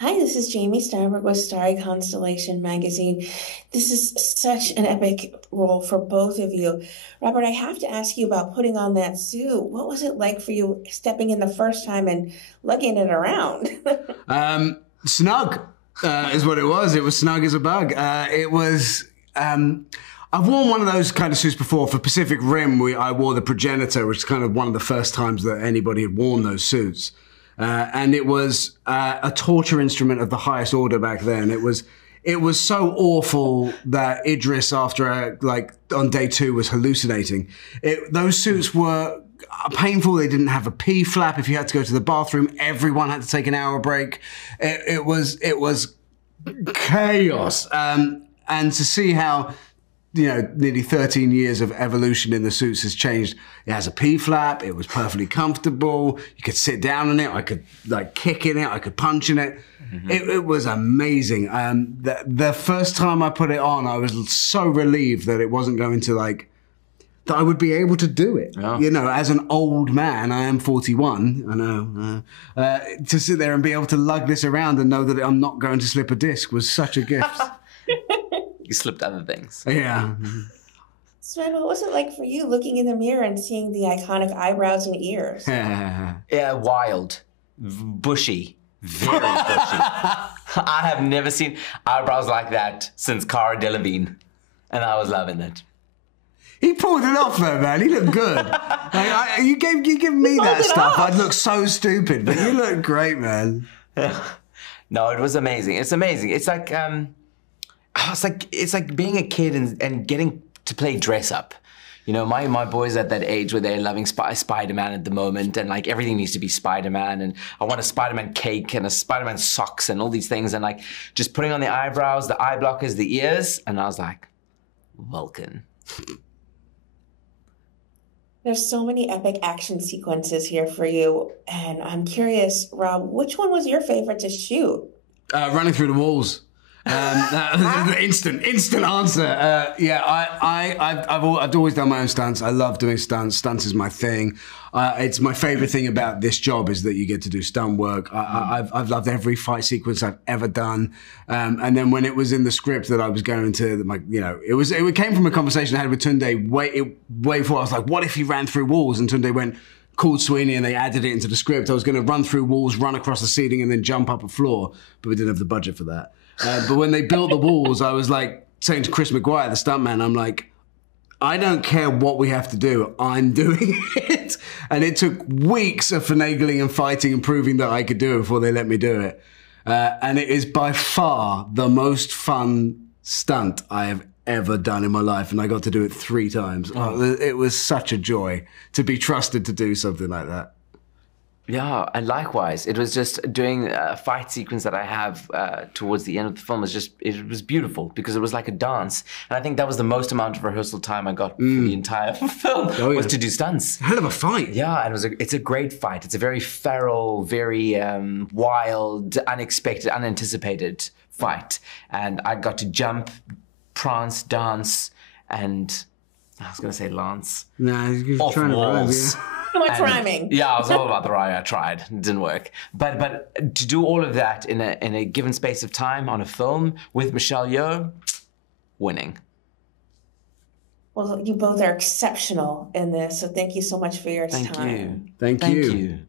Hi, this is Jamie Steinberg with Starry Constellation Magazine. This is such an epic role for both of you. Robert, I have to ask you about putting on that suit. What was it like for you stepping in the first time and lugging it around? Snug is what it was. It was snug as a bug. It was. I've worn one of those kind of suits before. For Pacific Rim, I wore the Progenitor, which is kind of one of the first times that anybody had worn those suits. And it was a torture instrument of the highest order back then. It was so awful that Idris, after on day 2, was hallucinating. Those suits were painful. They didn't have a pee flap. If you had to go to the bathroom, everyone had to take an hour break. It was chaos. And to see how, nearly 13 years of evolution in the suits has changed. It has a P flap. It was perfectly comfortable. You could sit down in it. I could kick in it. I could punch in it. Mm-hmm. It was amazing. The first time I put it on, I was so relieved that it wasn't going to that I would be able to do it. Oh. As an old man, I am 41, I know. To sit there and be able to lug this around and know that I'm not going to slip a disc was such a gift. You slipped other things. Yeah. Sven, what was it like for you looking in the mirror and seeing the iconic eyebrows and ears? Yeah, wild, bushy, very bushy. I have never seen eyebrows like that since Cara Delevingne, and I was loving it. He pulled it off though, man. He looked good. You give me that stuff, I'd look so stupid, but you look great, man. No, it was amazing. It's amazing. It's like it's like being a kid and getting to play dress up. My boys at that age where they're loving Spider-Man at the moment, and everything needs to be Spider-Man, and I want a Spider-Man cake and a Spider-Man socks and all these things, and just putting on the eyebrows, the eye blockers, the ears, and I was like, Vulcan. There's so many epic action sequences here for you, and I'm curious, Rob, which one was your favorite to shoot? Running through the walls. That was the instant answer. I've always done my own stunts. I love doing stunts. Stunts is my thing. It's my favorite thing about this job is that you get to do stunt work. I've loved every fight sequence I've ever done. And then when it was in the script that I was going to, it came from a conversation I had with Tunde way before. I was like, what if he ran through walls? And Tunde called Sweeney and they added it into the script. I was going to run through walls, run across the ceiling, and then jump up a floor, but we didn't have the budget for that. But when they built the walls, I was saying to Chris McGuire, the stuntman, I'm like, I don't care what we have to do, I'm doing it. And it took weeks of finagling and fighting and proving that I could do it before they let me do it. And it is by far the most fun stunt I have ever done in my life. And I got to do it 3 times. It was such a joy to be trusted to do something like that. Yeah, and likewise, it was just doing a fight sequence that I have towards the end of the film. It was beautiful because it was like a dance, and I think that was the most amount of rehearsal time I got for the entire film was to do stunts. Hell of a fight. Yeah, and it's a great fight. It's a very feral, very wild, unexpected, unanticipated fight, and I got to jump, prance, dance, and I was going to say lance. Nah, he's off trying walls. to rhyme, yeah. Too much rhyming. Yeah, I was all about the rhyme. I tried. It didn't work. But to do all of that in a given space of time on a film with Michelle Yeoh, winning. Well, you both are exceptional in this, so thank you so much for your time. Thank you. Thank you.